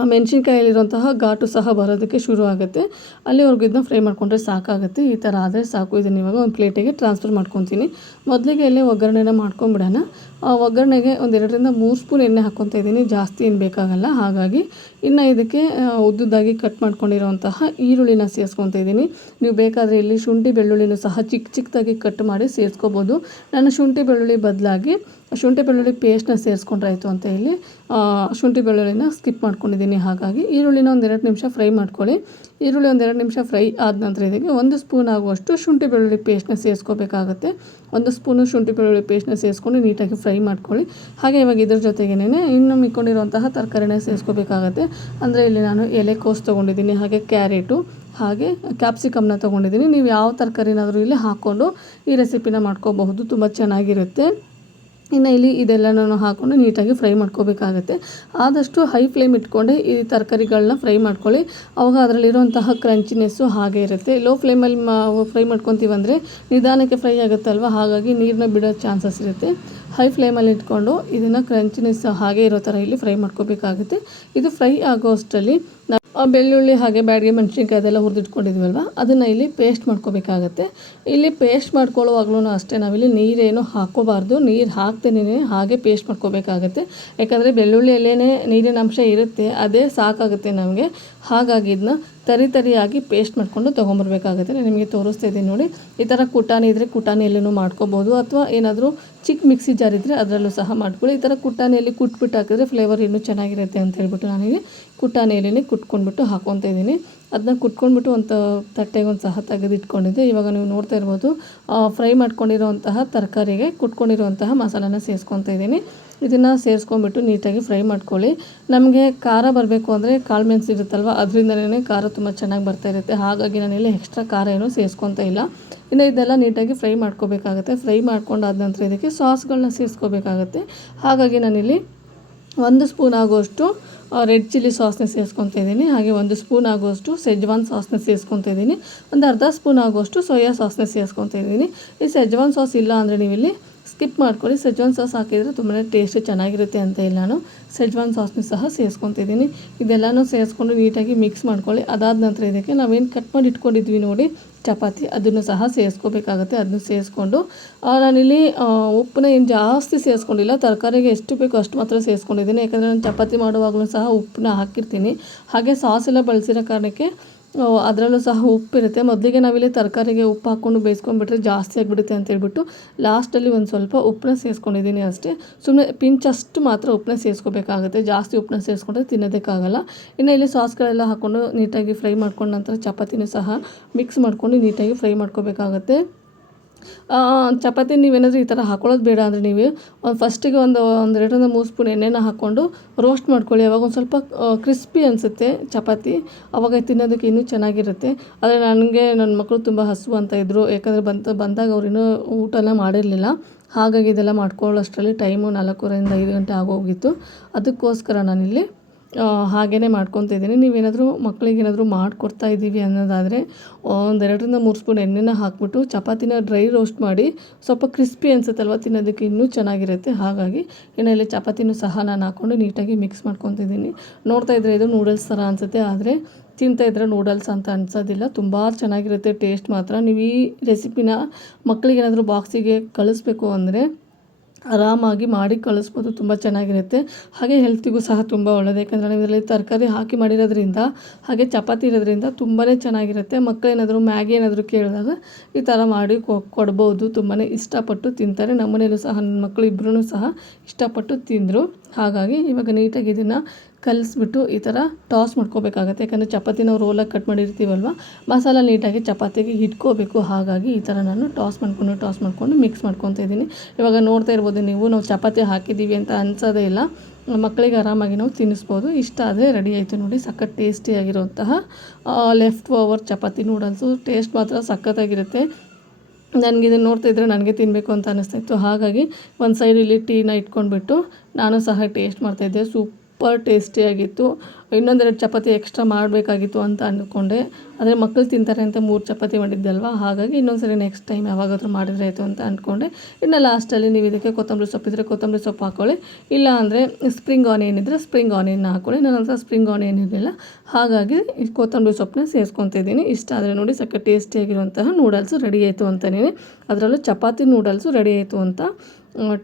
ಆ ಮೆಣಸಿನ್ಕಾಯಲ್ಲಿರುವಂತಹ ಘಾಟು ಸಹ ಬರೋದಕ್ಕೆ ಶುರು ಆಗುತ್ತೆ. ಅಲ್ಲಿವರೆಗೂ ಇದನ್ನ ಫ್ರೈ ಮಾಡಿಕೊಂಡ್ರೆ ಸಾಕಾಗುತ್ತೆ. ಈ ಥರ ಆದರೆ ಸಾಕು. ಇದನ್ನು ಇವಾಗ ಒಂದು ಪ್ಲೇಟಿಗೆ ಟ್ರಾನ್ಸ್ಫರ್ ಮಾಡ್ಕೊತೀನಿ. ಮೊದಲಿಗೆ ಇಲ್ಲೇ ಒಗ್ಗರಣೆನ ಮಾಡ್ಕೊಂಬಿಡೋಣ. ಒಗ್ಗರಣೆಗೆ ಒಂದು 2-3 ಸ್ಪೂನ್ ಎಣ್ಣೆ ಹಾಕ್ಕೊತಾ ಇದ್ದೀನಿ. ಜಾಸ್ತಿ ಏನು ಬೇಕಾಗಲ್ಲ. ಹಾಗಾಗಿ ಇನ್ನು ಇದಕ್ಕೆ ಉದ್ದುದ್ದಾಗಿ ಕಟ್ ಮಾಡ್ಕೊಂಡಿರೋಂತಹ ಈರುಳ್ಳಿನ ಸೇರಿಸ್ಕೊತಾ ಇದ್ದೀನಿ. ನೀವು ಬೇಕಾದರೆ ಇಲ್ಲಿ ಶುಂಠಿ ಬೆಳ್ಳುಳ್ಳಿನೂ ಸಹ ಚಿಕ್ಕದಾಗಿ ಕಟ್ ಮಾಡಿ ಸೇರಿಸ್ಕೋಬೋದು. ನಾನು ಶುಂಠಿ ಬೆಳ್ಳುಳ್ಳಿ ಬದಲಾಗಿ ಶುಂಠಿ ಬೆಳ್ಳುಳ್ಳಿ ಪೇಸ್ಟ್ನ ಸೇರಿಸ್ಕೊಂಡ್ರಾಯ್ತು ಅಂತ ಇಲ್ಲಿ ಶುಂಠಿ ಬೆಳ್ಳುಳ್ಳಿನ ಸ್ಕಿಪ್ ಮಾಡ್ಕೊಂಡಿದ್ದೀನಿ. ಹಾಗಾಗಿ ಈರುಳ್ಳಿನ ಒಂದು 2 ನಿಮಿಷ ಫ್ರೈ ಮಾಡ್ಕೊಳ್ಳಿ. ಈರುಳ್ಳಿ ಒಂದು 2 ನಿಮಿಷ ಫ್ರೈ ಆದ ನಂತರ ಇದಕ್ಕೆ 1 ಸ್ಪೂನ್ ಆಗುವಷ್ಟು ಶುಂಠಿ ಬೆಳ್ಳುಳ್ಳಿ ಪೇಸ್ಟ್ನ ಸೇರಿಸ್ಕೋಬೇಕಾಗುತ್ತೆ. 1 ಸ್ಪೂನು ಶುಂಠಿ ಬೆಳ್ಳುಳ್ಳಿ ಪೇಸ್ಟ್ನ ಸೇರಿಸ್ಕೊಂಡು ನೀಟಾಗಿ ಫ್ರೈ ಮಾಡ್ಕೊಳ್ಳಿ. ಹಾಗೆ ಇವಾಗ ಇದ್ರ ಜೊತೆಗೇನೆ ಇನ್ನು ಮಿಕ್ಕೊಂಡಿರುವಂತಹ ತರಕಾರಿನ ಸೇರಿಸ್ಕೋಬೇಕಾಗತ್ತೆ. ಅಂದರೆ ಇಲ್ಲಿ ನಾನು ಎಲೆಕೋಸು ತೊಗೊಂಡಿದ್ದೀನಿ, ಹಾಗೆ ಕ್ಯಾರೆಟು, ಹಾಗೆ ಕ್ಯಾಪ್ಸಿಕಮ್ನ ತೊಗೊಂಡಿದ್ದೀನಿ. ನೀವು ಯಾವ ತರಕಾರಿನಾದರೂ ಇಲ್ಲಿ ಹಾಕ್ಕೊಂಡು ಈ ರೆಸಿಪಿನ ಮಾಡ್ಕೋಬಹುದು. ತುಂಬ ಚೆನ್ನಾಗಿರುತ್ತೆ. ಇನ್ನು ಇಲ್ಲಿ ಇದೆಲ್ಲನೂ ಹಾಕ್ಕೊಂಡು ನೀಟಾಗಿ ಫ್ರೈ ಮಾಡ್ಕೋಬೇಕಾಗತ್ತೆ. ಆದಷ್ಟು ಹೈ ಫ್ಲೇಮ್ ಇಟ್ಕೊಂಡೆ ಈ ತರಕಾರಿಗಳನ್ನ ಫ್ರೈ ಮಾಡ್ಕೊಳ್ಳಿ. ಆವಾಗ ಅದರಲ್ಲಿರುವಂತಹ ಕ್ರಂಚಿನೆಸ್ಸು ಹಾಗೆ ಇರುತ್ತೆ. ಲೋ ಫ್ಲೇಮಲ್ಲಿ ಫ್ರೈ ಮಾಡ್ಕೊತೀವಂದರೆ ನಿಧಾನಕ್ಕೆ ಫ್ರೈ ಆಗುತ್ತಲ್ವ, ಹಾಗಾಗಿ ನೀರನ್ನ ಬಿಡೋ ಚಾನ್ಸಸ್ ಇರುತ್ತೆ. ಹೈ ಫ್ಲೇಮಲ್ಲಿ ಇಟ್ಕೊಂಡು ಇದನ್ನು ಕ್ರಂಚಿನೆಸ್ ಹಾಗೆ ಇರೋ ಥರ ಇಲ್ಲಿ ಫ್ರೈ ಮಾಡ್ಕೋಬೇಕಾಗುತ್ತೆ. ಇದು ಫ್ರೈ ಆಗೋ ಅಷ್ಟರಲ್ಲಿ ಬೆಳ್ಳುಳ್ಳಿ ಹಾಗೆ ಬ್ಯಾಡಿಗೆ ಮೆಣಸಿನ್ಕಾಯಿ ಅದೆಲ್ಲ ಹುರಿದಿಟ್ಕೊಂಡಿದ್ವಲ್ವ, ಅದನ್ನು ಇಲ್ಲಿ ಪೇಸ್ಟ್ ಮಾಡ್ಕೋಬೇಕಾಗತ್ತೆ. ಇಲ್ಲಿ ಪೇಸ್ಟ್ ಮಾಡ್ಕೊಳ್ಳೋವಾಗ್ಲೂ ಅಷ್ಟೇ ನಾವಿಲ್ಲಿ ನೀರೇನು ಹಾಕ್ಕೋಬಾರ್ದು. ನೀರು ಹಾಕ್ತೇನೆ ಹಾಗೆ ಪೇಸ್ಟ್ ಮಾಡ್ಕೋಬೇಕಾಗತ್ತೆ. ಯಾಕಂದರೆ ಬೆಳ್ಳುಳ್ಳಿಯಲ್ಲೇ ನೀರಿನ ಅಂಶ ಇರುತ್ತೆ, ಅದೇ ಸಾಕಾಗುತ್ತೆ ನಮಗೆ. ಹಾಗಾಗಿ ಇದನ್ನ ತರಿಯಾಗಿ ಪೇಸ್ಟ್ ಮಾಡಿಕೊಂಡು ತೊಗೊಂಬರ್ಬೇಕಾಗುತ್ತೆ. ನಾನು ನಿಮಗೆ ತೋರಿಸ್ತಾ ಇದ್ದೀನಿ ನೋಡಿ. ಈ ಥರ ಕುಟಾಣಿ ಇದ್ದರೆ ಕುಟಾಣಿಯಲ್ಲೂ ಮಾಡ್ಕೋಬೋದು, ಅಥವಾ ಏನಾದರೂ ಚಿಕ್ಕ ಮಿಕ್ಸಿ ಜಾರ್ ಇದ್ದರೆ ಅದರಲ್ಲೂ ಸಹ ಮಾಡ್ಕೊಳ್ಳಿ. ಈ ಥರ ಕುಟಾಣಿಯಲ್ಲಿ ಕುಟ್ಬಿಟ್ಟು ಹಾಕಿದ್ರೆ ಫ್ಲೇವರ್ ಇನ್ನೂ ಚೆನ್ನಾಗಿರುತ್ತೆ ಅಂತ ಹೇಳ್ಬಿಟ್ಟು ನಾನಿಲ್ಲಿ ಕುಟಾಣಿಯಲ್ಲಿ ಕುಟ್ಕೊಂಡ್ಬಿಟ್ಟು ಹಾಕ್ಕೊತಾ ಇದ್ದೀನಿ. ಅದನ್ನ ಕುಟ್ಕೊಂಡ್ಬಿಟ್ಟು ಒಂದು ತಟ್ಟೆಗೆ ಒಂದು ಸಹ ತೆಗೆದಿಟ್ಕೊಂಡಿದ್ದೆ. ಇವಾಗ ನೀವು ನೋಡ್ತಾ ಇರ್ಬೋದು, ಫ್ರೈ ಮಾಡ್ಕೊಂಡಿರೋಂತಹ ತರಕಾರಿಗೆ ಕುಟ್ಕೊಂಡಿರುವಂತಹ ಮಸಾಲಾನ ಸೇರಿಸ್ಕೊತಾ ಇದ್ದೀನಿ. ಇದನ್ನು ಸೇರಿಸ್ಕೊಂಡ್ಬಿಟ್ಟು ನೀಟಾಗಿ ಫ್ರೈ ಮಾಡ್ಕೊಳ್ಳಿ. ನಮಗೆ ಖಾರ ಬರಬೇಕು ಅಂದರೆ ಕಾಳು ಮೆಣಸು ಇರುತ್ತಲ್ವ, ಅದರಿಂದಲೇ ಖಾರ ತುಂಬ ಚೆನ್ನಾಗಿ ಬರ್ತಾ ಇರುತ್ತೆ. ಹಾಗಾಗಿ ನಾನಿಲ್ಲಿ ಎಕ್ಸ್ಟ್ರಾ ಖಾರ ಏನೂ ಸೇರಿಸ್ಕೊತಾ ಇಲ್ಲ. ಇನ್ನು ಇದೆಲ್ಲ ನೀಟಾಗಿ ಫ್ರೈ ಮಾಡ್ಕೋಬೇಕಾಗುತ್ತೆ. ಫ್ರೈ ಮಾಡ್ಕೊಂಡಾದ ನಂತರ ಇದಕ್ಕೆ ಸಾಸ್ಗಳನ್ನ ಸೇರಿಸ್ಕೋಬೇಕಾಗತ್ತೆ. ಹಾಗಾಗಿ ನಾನಿಲ್ಲಿ 1 ಸ್ಪೂನ್ ಆಗುವಷ್ಟು ರೆಡ್ ಚಿಲ್ಲಿ ಸಾಸ್ನ ಸೇರಿಸ್ಕೊತಾ ಇದ್ದೀನಿ. ಹಾಗೆ 1 ಸ್ಪೂನ್ ಆಗುವಷ್ಟು ಸೆಜ್ವಾನ್ ಸಾಸ್ನ ಸೇರಿಸ್ಕೊತಾ ಇದ್ದೀನಿ. ಒಂದು ಅರ್ಧ ಸ್ಪೂನ್ ಆಗುವಷ್ಟು ಸೋಯಾ ಸಾಸ್ನ ಸೇರಿಸ್ಕೊತಾ ಇದ್ದೀನಿ. ಈ ಸೆಜ್ವಾನ್ ಸಾಸ್ ಇಲ್ಲ ಅಂದರೆ ನೀವಿಲ್ಲಿ ಸ್ಕಿಪ್ ಮಾಡ್ಕೊಳ್ಳಿ. ಸೆಜ್ವಾನ್ ಸಾಸ್ ಹಾಕಿದರೆ ತುಂಬಾ ಟೇಸ್ಟ್ ಚೆನ್ನಾಗಿರುತ್ತೆ ಅಂತ ಇಲ್ಲ, ನಾನು ಸೆಜ್ವಾನ್ ಸಾಸ್ನ ಸಹ ಸೇರಿಸ್ಕೊತಿದ್ದೀನಿ. ಇದೆಲ್ಲನೂ ಸೇರಿಸ್ಕೊಂಡು ನೀಟಾಗಿ ಮಿಕ್ಸ್ ಮಾಡ್ಕೊಳ್ಳಿ. ಅದಾದ ನಂತರ ಇದಕ್ಕೆ ನಾವೇನು ಕಟ್ ಮಾಡಿ ಇಟ್ಕೊಂಡಿದ್ವಿ ನೋಡಿ ಚಪಾತಿ, ಅದನ್ನು ಸಹ ಸೇರಿಸ್ಕೋಬೇಕಾಗುತ್ತೆ. ಅದನ್ನು ಸೇರಿಸ್ಕೊಂಡು ನಾನಿಲ್ಲಿ ಉಪ್ಪನ್ನ ಏನು ಜಾಸ್ತಿ ಸೇರಿಸ್ಕೊಂಡಿಲ್ಲ. ತರಕಾರಿಗೆ ಎಷ್ಟು ಬೇಕೋ ಅಷ್ಟು ಮಾತ್ರ ಸೇರಿಸ್ಕೊಂಡಿದ್ದೀನಿ. ಯಾಕಂದರೆ ನಾನು ಚಪಾತಿ ಮಾಡುವಾಗಲೂ ಸಹ ಉಪ್ಪನ್ನ ಹಾಕಿರ್ತೀನಿ. ಹಾಗೆ ಸಾಸ್ ಎಲ್ಲ ಬಳಸಿರೋ ಕಾರಣಕ್ಕೆ ಅದರಲ್ಲೂ ಸಹ ಉಪ್ಪಿರುತ್ತೆ. ಮೊದಲಿಗೆ ನಾವಿಲ್ಲಿ ತರಕಾರಿಗೆ ಉಪ್ಪು ಹಾಕ್ಕೊಂಡು ಬೇಯಿಸ್ಕೊಂಡ್ಬಿಟ್ರೆ ಜಾಸ್ತಿ ಆಗಿಬಿಡುತ್ತೆ ಅಂತ ಹೇಳ್ಬಿಟ್ಟು ಲಾಸ್ಟಲ್ಲಿ ಒಂದು ಸ್ವಲ್ಪ ಉಪ್ಪನ್ನ ಸೇರಿಸ್ಕೊಂಡಿದ್ದೀನಿ ಅಷ್ಟೇ. ಸುಮ್ಮನೆ ಪಿಂಚಷ್ಟು ಮಾತ್ರ ಉಪ್ಪನ್ನ ಸೇರಿಸ್ಕೋಬೇಕಾಗುತ್ತೆ. ಜಾಸ್ತಿ ಉಪ್ಪನ್ನ ಸೇರಿಸ್ಕೊಂಡ್ರೆ ತಿನ್ನೋದಕ್ಕಾಗಲ್ಲ. ಇನ್ನು ಇಲ್ಲಿ ಸಾಸ್ಗಳೆಲ್ಲ ಹಾಕ್ಕೊಂಡು ನೀಟಾಗಿ ಫ್ರೈ ಮಾಡ್ಕೊಂಡ ನಂತರ ಚಪಾತಿನೂ ಸಹ ಮಿಕ್ಸ್ ಮಾಡ್ಕೊಂಡು ನೀಟಾಗಿ ಫ್ರೈ ಮಾಡ್ಕೋಬೇಕಾಗತ್ತೆ. ಚಪಾತಿ ನೀವೇನಾದರೂ ಈ ಥರ ಹಾಕೊಳ್ಳೋದು ಬೇಡ ಅಂದರೆ ನೀವು ಫಸ್ಟಿಗೆ ಒಂದು 2-3 ಸ್ಪೂನ್ ಎಣ್ಣೆನ ಹಾಕ್ಕೊಂಡು ರೋಸ್ಟ್ ಮಾಡ್ಕೊಳ್ಳಿ. ಅವಾಗ ಒಂದು ಸ್ವಲ್ಪ ಕ್ರಿಸ್ಪಿ ಅನಿಸುತ್ತೆ ಚಪಾತಿ. ಆವಾಗ ತಿನ್ನೋದಕ್ಕೆ ಇನ್ನೂ ಚೆನ್ನಾಗಿರುತ್ತೆ. ಆದರೆ ನನಗೆ ನನ್ನ ಮಕ್ಕಳು ತುಂಬ ಹಸಿವು ಅಂತ ಇದ್ದರು. ಯಾಕಂದರೆ ಬಂದಾಗ ಅವ್ರಿನ್ನೂ ಊಟನ ಮಾಡಿರಲಿಲ್ಲ. ಹಾಗಾಗಿ ಇದೆಲ್ಲ ಮಾಡ್ಕೊಳ್ಳೋಷ್ಟರಲ್ಲಿ ಟೈಮು 4:30 5 ಗಂಟೆ ಆಗೋಗಿತ್ತು. ಅದಕ್ಕೋಸ್ಕರ ನಾನಿಲ್ಲಿ ಹಾಗೇ ಮಾಡ್ಕೊತಿದ್ದೀನಿ. ನೀವೇನಾದರೂ ಮಕ್ಕಳಿಗೇನಾದರೂ ಮಾಡಿಕೊಡ್ತಾ ಇದ್ದೀವಿ ಅನ್ನೋದಾದರೆ 2-3 ಸ್ಪೂನ್ ಎಣ್ಣೆನ ಹಾಕ್ಬಿಟ್ಟು ಚಪಾತಿನ ಡ್ರೈ ರೋಸ್ಟ್ ಮಾಡಿ, ಸ್ವಲ್ಪ ಕ್ರಿಸ್ಪಿ ಅನಿಸುತ್ತಲ್ವ, ತಿನ್ನೋದಕ್ಕೆ ಇನ್ನೂ ಚೆನ್ನಾಗಿರುತ್ತೆ. ಹಾಗಾಗಿ ಎಣ್ಣೆಯಲ್ಲಿ ಚಪಾತಿನೂ ಸಹ ನಾನು ಹಾಕ್ಕೊಂಡು ನೀಟಾಗಿ ಮಿಕ್ಸ್ ಮಾಡ್ಕೊತಿದ್ದೀನಿ. ನೋಡ್ತಾ ಇದ್ದರೆ ಇದು ನೂಡಲ್ಸ್ ಥರ ಅನಿಸುತ್ತೆ, ಆದರೆ ತಿಂತಾಯಿದ್ರೆ ನೂಡಲ್ಸ್ ಅಂತ ಅನಿಸೋದಿಲ್ಲ. ತುಂಬ ಚೆನ್ನಾಗಿರುತ್ತೆ ಟೇಸ್ಟ್ ಮಾತ್ರ. ನೀವು ಈ ರೆಸಿಪಿನ ಮಕ್ಕಳಿಗೇನಾದರೂ ಬಾಕ್ಸಿಗೆ ಕಳಿಸ್ಬೇಕು ಅಂದರೆ ಆರಾಮಾಗಿ ಮಾಡಿ ಕಳಿಸ್ಬೋದು. ತುಂಬ ಚೆನ್ನಾಗಿರುತ್ತೆ. ಹಾಗೆ ಹೆಲ್ತಿಗೂ ಸಹ ತುಂಬ ಒಳ್ಳೆಯದು. ಯಾಕಂದರೆ ನಾವು ಇದರಲ್ಲಿ ತರಕಾರಿ ಹಾಕಿ ಮಾಡಿರೋದ್ರಿಂದ, ಹಾಗೆ ಚಪಾತಿ ಇರೋದ್ರಿಂದ ತುಂಬಾ ಚೆನ್ನಾಗಿರುತ್ತೆ. ಮಕ್ಕಳೇನಾದರೂ ಮ್ಯಾಗಿ ಏನಾದರೂ ಕೇಳಿದಾಗ ಈ ಥರ ಮಾಡಿ ಕೊಡ್ಬೋದು. ತುಂಬಾ ಇಷ್ಟಪಟ್ಟು ತಿಂತಾರೆ. ನಮ್ಮ ಮನೇಲೂ ಸಹ ನನ್ನ ಮಕ್ಕಳು ಇಬ್ಬರೂ ಸಹ ಇಷ್ಟಪಟ್ಟು ತಿಂದರು. ಹಾಗಾಗಿ ಇವಾಗ ನೀಟಾಗಿ ಇದನ್ನು ಕಲಿಸ್ಬಿಟ್ಟು ಈ ಥರ ಟಾಸ್ ಮಾಡ್ಕೋಬೇಕಾಗತ್ತೆ. ಯಾಕಂದರೆ ಚಪಾತಿ ನಾವು ರೋಲಾಗಿ ಕಟ್ ಮಾಡಿರ್ತೀವಲ್ವ, ಮಸಾಲ ನೀಟಾಗಿ ಚಪಾತಿಗೆ ಇಟ್ಕೋಬೇಕು. ಹಾಗಾಗಿ ಈ ಥರ ನಾನು ಟಾಸ್ ಮಾಡಿಕೊಂಡು ಮಿಕ್ಸ್ ಮಾಡ್ಕೊತಾ ಇದ್ದೀನಿ. ಇವಾಗ ನೋಡ್ತಾ ಇರ್ಬೋದು ನೀವು, ನಾವು ಚಪಾತಿ ಹಾಕಿದ್ದೀವಿ ಅಂತ ಅನಿಸೋದೇ ಇಲ್ಲ. ಮಕ್ಕಳಿಗೆ ಆರಾಮಾಗಿ ನಾವು ತಿನ್ನಿಸ್ಬೋದು. ಇಷ್ಟ ಆದರೆ ರೆಡಿ ಆಯಿತು ನೋಡಿ, ಸಖತ್ ಟೇಸ್ಟಿಯಾಗಿರುವಂತಹ leftover chapati noodles. Taste ಮಾತ್ರ ಸಖತ್ತಾಗಿರುತ್ತೆ. ನನಗಿದನ್ನು ನೋಡ್ತಾ ಇದ್ದರೆ ನನಗೆ ತಿನ್ನಬೇಕು ಅಂತ ಅನ್ನಿಸ್ತಾಯಿತ್ತು. ಹಾಗಾಗಿ ಒಂದು ಸೈಡ್ ಇಲ್ಲಿ ಟೀನ ಇಟ್ಕೊಂಡ್ಬಿಟ್ಟು ನಾನು ಸಹ ಟೇಸ್ಟ್ ಮಾಡ್ತಾಯಿದ್ದೆ. ಸೂಪರ್ ಟೇಸ್ಟಿಯಾಗಿತ್ತು. ಇನ್ನೊಂದೆರಡು ಚಪಾತಿ ಎಕ್ಸ್ಟ್ರಾ ಮಾಡಬೇಕಾಗಿತ್ತು ಅಂತ ಅಂದ್ಕೊಂಡೆ. ಆದರೆ ಮಕ್ಕಳು ತಿಂತಾರೆ ಅಂತ 3 ಚಪಾತಿ ಮಾಡಿದ್ದೆ ಅಲ್ವಾ, ಹಾಗಾಗಿ ಇನ್ನೊಂದು ಸರಿ ನೆಕ್ಸ್ಟ್ ಟೈಮ್ ಯಾವಾಗಾದರೂ ಮಾಡಿದ್ರೆ ಆಯಿತು ಅಂತ ಅಂದ್ಕೊಂಡೆ. ಇನ್ನು ಲಾಸ್ಟಲ್ಲಿ ನೀವು ಇದಕ್ಕೆ ಕೊತ್ತಂಬರಿ ಸೊಪ್ಪಿದ್ರೆ ಕೊತ್ತಂಬರಿ ಸೊಪ್ಪು ಹಾಕ್ಕೊಳ್ಳಿ, ಇಲ್ಲ ಅಂದರೆ ಸ್ಪ್ರಿಂಗ್ ಆನಿಯನ್ ಇದ್ದರೆ ಸ್ಪ್ರಿಂಗ್ ಆನಿಯನ್ನ ಹಾಕ್ಕೊಳ್ಳಿ. ನನ್ನ ಹತ್ರ ಸ್ಪ್ರಿಂಗ್ ಆನಿಯನ್ ಇರಲಿಲ್ಲ, ಹಾಗಾಗಿ ಈ ಕೊತ್ತಂಬರಿ ಸೊಪ್ಪನ್ನ ಸೇರಿಸ್ಕೊತಾ ಇದ್ದೀನಿ. ಇಷ್ಟ ಆದರೆ ನೋಡಿ ಸಕ್ಕ ಟೇಸ್ಟಿಯಾಗಿರುವಂತಹ ನೂಡಲ್ಸು ರೆಡಿ ಆಯಿತು ಅಂತಲೇ, ಅದರಲ್ಲೂ ಚಪಾತಿ ನೂಡಲ್ಸು ರೆಡಿ ಆಯಿತು ಅಂತ.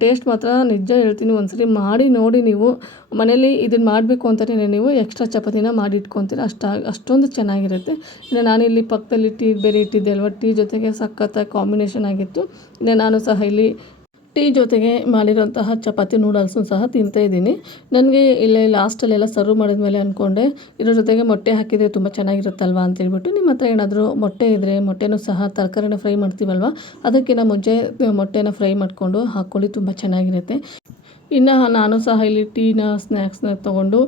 ಟೇಸ್ಟ್ ಮಾತ್ರ ನಿಜ ಹೇಳ್ತೀನಿ, ಒಂದ್ಸರಿ ಮಾಡಿ ನೋಡಿ. ನೀವು ಮನೇಲಿ ಇದನ್ನು ಮಾಡಬೇಕು ಅಂತಲೇ ನೀವು ಎಕ್ಸ್ಟ್ರಾ ಚಪಾತಿನ ಮಾಡಿ ಇಟ್ಕೊತೀರ, ಅಷ್ಟೊಂದು ಚೆನ್ನಾಗಿರುತ್ತೆ. ಇನ್ನು ನಾನಿಲ್ಲಿ ಪಕ್ಕದಲ್ಲಿ ಟೀ ಬೇರೆ ಇಟ್ಟಿದ್ದೆ ಅಲ್ವ, ಟೀ ಜೊತೆಗೆ ಸಖತ್ತಾಗಿ ಕಾಂಬಿನೇಷನ್ ಆಗಿತ್ತು. ಇನ್ನು ನಾನು ಸಹ ಇಲ್ಲಿ ಟೀ ಜೊತೆಗೆ ಮಾಡಿರೋಂತಹ ಚಪಾತಿ ನೂಡಲ್ಸು ಸಹ ತಿಂತಾಯಿದ್ದೀನಿ. ನನಗೆ ಇಲ್ಲೇ ಲಾಸ್ಟಲ್ಲೆಲ್ಲ ಸರ್ವ್ ಮಾಡಿದ್ಮೇಲೆ ಅಂದ್ಕೊಂಡೆ ಇದ್ರ ಜೊತೆಗೆ ಮೊಟ್ಟೆ ಹಾಕಿದರೆ ತುಂಬ ಚೆನ್ನಾಗಿರುತ್ತಲ್ವ ಅಂತೇಳ್ಬಿಟ್ಟು. ನಿಮ್ಮ ಹತ್ರ ಏನಾದರೂ ಮೊಟ್ಟೆ ಇದ್ದರೆ ಮೊಟ್ಟೆನೂ ಸಹ ತರಕಾರಿನ ಫ್ರೈ ಮಾಡ್ತೀವಲ್ವ, ಅದಕ್ಕಿಂತ ಮುಂಚೆ ಮೊಟ್ಟೆನ ಫ್ರೈ ಮಾಡಿಕೊಂಡು ಹಾಕ್ಕೊಳ್ಳಿ, ತುಂಬ ಚೆನ್ನಾಗಿರುತ್ತೆ. ಇನ್ನು ನಾನು ಸಹ ಇಲ್ಲಿ ಟೀನ ಸ್ನ್ಯಾಕ್ಸ್ನ ತೊಗೊಂಡು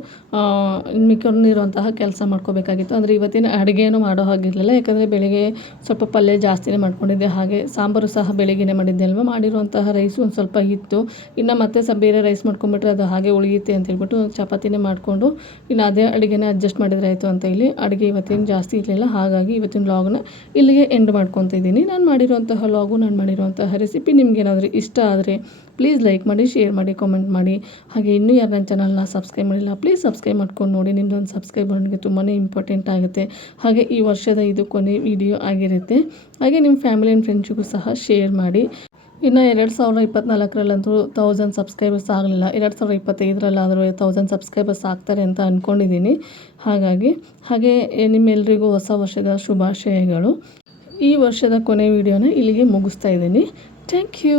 ಮಿಕ್ಕೊಂಡಿರುವಂತಹ ಕೆಲಸ ಮಾಡ್ಕೋಬೇಕಾಗಿತ್ತು. ಅಂದರೆ ಇವತ್ತಿನ ಅಡುಗೆನೂ ಮಾಡೋ ಹಾಗಿರಲಿಲ್ಲ, ಯಾಕಂದರೆ ಬೆಳಗ್ಗೆ ಸ್ವಲ್ಪ ಪಲ್ಯ ಜಾಸ್ತಿನೇ ಮಾಡ್ಕೊಂಡಿದ್ದೆ. ಹಾಗೆ ಸಾಂಬಾರು ಸಹ ಬೆಳಗ್ಗೆನೇ ಮಾಡಿದ್ದೆ ಅಲ್ವ, ಮಾಡಿರುವಂತಹ ರೈಸು ಒಂದು ಸ್ವಲ್ಪ ಇತ್ತು. ಇನ್ನು ಮತ್ತೆ ಬೇರೆ ರೈಸ್ ಮಾಡ್ಕೊಂಬಿಟ್ರೆ ಅದು ಹಾಗೆ ಉಳಿಯುತ್ತೆ ಅಂತೇಳ್ಬಿಟ್ಟು ಚಪಾತಿನೇ ಮಾಡಿಕೊಂಡು ಇನ್ನು ಅದೇ ಅಡುಗೆನೇ ಅಡ್ಜಸ್ಟ್ ಮಾಡಿದರೆ ಆಯಿತು ಅಂತ. ಇಲ್ಲಿ ಅಡುಗೆ ಇವತ್ತೇನು ಜಾಸ್ತಿ ಇರಲಿಲ್ಲ, ಹಾಗಾಗಿ ಇವತ್ತಿನ ವ್ಲಾಗ್ನ ಇಲ್ಲಿಗೆ ಎಂಡ್ ಮಾಡ್ಕೊತಾ ಇದ್ದೀನಿ. ನಾನು ಮಾಡಿರುವಂತಹ ವ್ಲಾಗು, ನಾನು ಮಾಡಿರುವಂತಹ ರೆಸಿಪಿ ನಿಮಗೇನಾದರೂ ಇಷ್ಟ ಆದರೆ ಪ್ಲೀಸ್ ಲೈಕ್ ಮಾಡಿ, ಶೇರ್ ಮಾಡಿ, ಕಾಮೆಂಟ್ ಮಾಡಿ. ಹಾಗೆ ಇನ್ನೂ ಯಾರು ನನ್ನ ಚಾನಲ್ನ ಸಬ್ಸ್ಕ್ರೈಬ್ ಮಾಡಿಲ್ಲ ಪ್ಲೀಸ್ ಸಬ್ಸ್ಕ್ರೈಬ್ ಮಾಡ್ಕೊಂಡು ನೋಡಿ. ನಿಮ್ಮದೊಂದು ಸಬ್ಸ್ಕ್ರೈಬ್ ನನಗೆ ತುಂಬಾ ಇಂಪಾರ್ಟೆಂಟ್ ಆಗುತ್ತೆ. ಹಾಗೆ ಈ ವರ್ಷದ ಇದು ಕೊನೆ ವಿಡಿಯೋ ಆಗಿರುತ್ತೆ. ಹಾಗೆ ನಿಮ್ಮ ಫ್ಯಾಮಿಲಿ ಆ್ಯಂಡ್ ಫ್ರೆಂಡ್ಸಿಗೂ ಸಹ ಶೇರ್ ಮಾಡಿ. ಇನ್ನು 2024ರಲ್ಲಂತೂ 1000 ಸಬ್ಸ್ಕ್ರೈಬರ್ಸ್ ಆಗಲಿಲ್ಲ, 2025ರಲ್ಲಾದರೂ 1000 ಸಬ್ಸ್ಕ್ರೈಬರ್ಸ್ ಆಗ್ತಾರೆ ಅಂತ ಅಂದ್ಕೊಂಡಿದ್ದೀನಿ. ಹಾಗೆ ನಿಮ್ಮೆಲ್ಲರಿಗೂ ಹೊಸ ವರ್ಷದ ಶುಭಾಶಯಗಳು. ಈ ವರ್ಷದ ಕೊನೆ ವಿಡಿಯೋನ ಇಲ್ಲಿಗೆ ಮುಗಿಸ್ತಾ ಇದ್ದೀನಿ. Thank you.